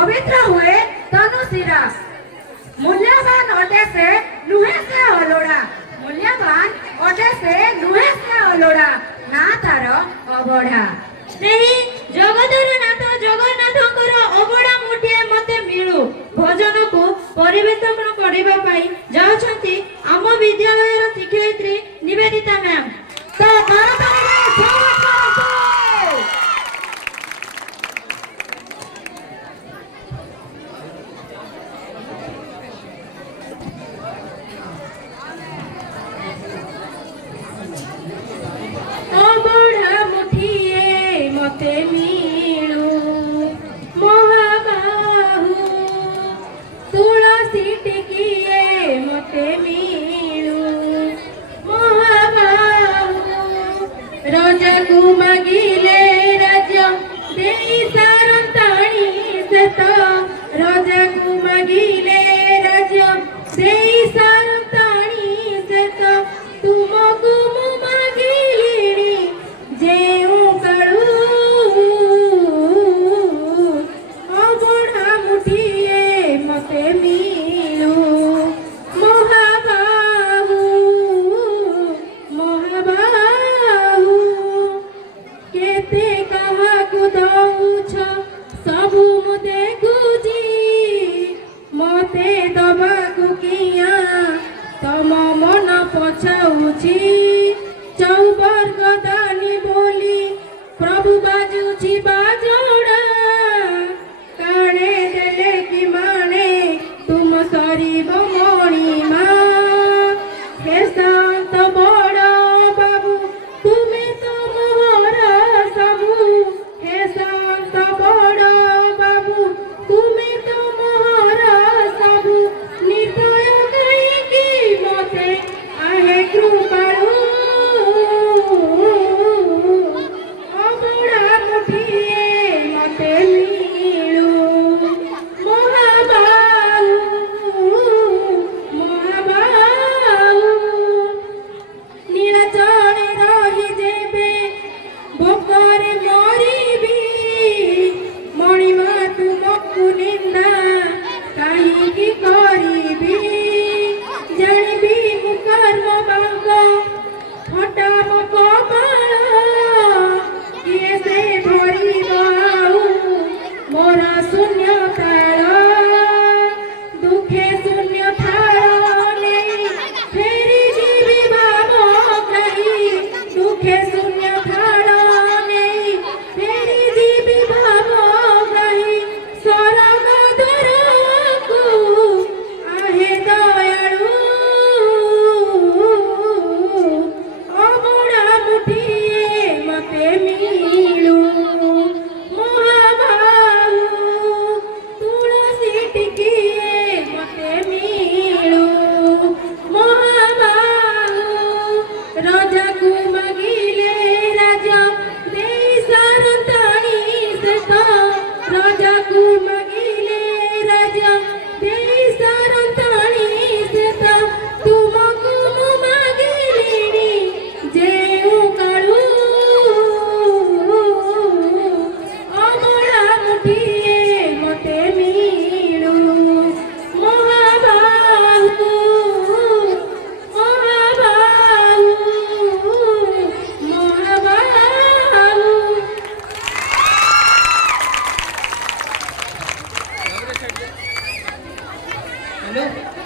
पवित्र हुए तनुशिरा मूल्यवान अटे से नुहे से अलोड़ा मूल्यवान अटे से नुहे से अलोड़ा ना तार अबढ़ा नहीं जगतर नाथ जगन्नाथंकर अबड़ा मुठिए मते मिलू भजन को परिवेषण करबा पाई जाउछंती आम विद्यालयर शिक्षयित्री निवेदिता मैम तो करताली स्वागत करतो। अबड़ा मुठिए मते मिलू महाबाहु तुलसी टिकिए मते मिलू महाबाहु राजा को मागिले राज्य देई सारंताणी सेत राजा को मागिले राज्य देई सारंताणी सेत तुमको मु मागिलिणी जेउ काळू अबड़ा मुठिए मते मिलू महाबाहु महाबाहु केते काहाकु दउछ सबु मु देखुची मते दबाकु किया तम मन पछाउची चौवर्ग दानी बोली प्रभु बाजुची बाजोड़ा काणे देले कि माने तुम सरीब मणिमा हे शांत बड़ बाबू तुमे तो मोहर सबू हे शांत बड़ बाबू तुमे तो मोहर सबू निर्दय कहिकी मते आहे कृपाळु अबड़ा मुठिए मते मिलू महाबाहु महाबाहु नीलचणे रही जेबे भोकरे मरिबी मणिमा तुमको निंदा काहिकी करिबी जानिबी मु कर्म बांग फटा मो कपाळ किए से भरिब आउ मोर शून्य ताळ दुखे शून्य थाळ नेई फेरी जीवी भाव कही दुखे शून्य थाळ नेई फेरी जीवी भाव कही सरग द्वारकु आहे दयाळु अबड़ा मुठिए मते मिलू महाबाहु तुलसी टिकिए मते मिलू महाबाहु राजा को मागिले राजा देई सारंताणी सेत राजा को मागिले राजा देई सारंताणी सेत तुमको मु मागिलिणी जेउ काळू अबड़ा मुठिए मते मिलू महाबाहु महाबाहु महाबाहु हेलो।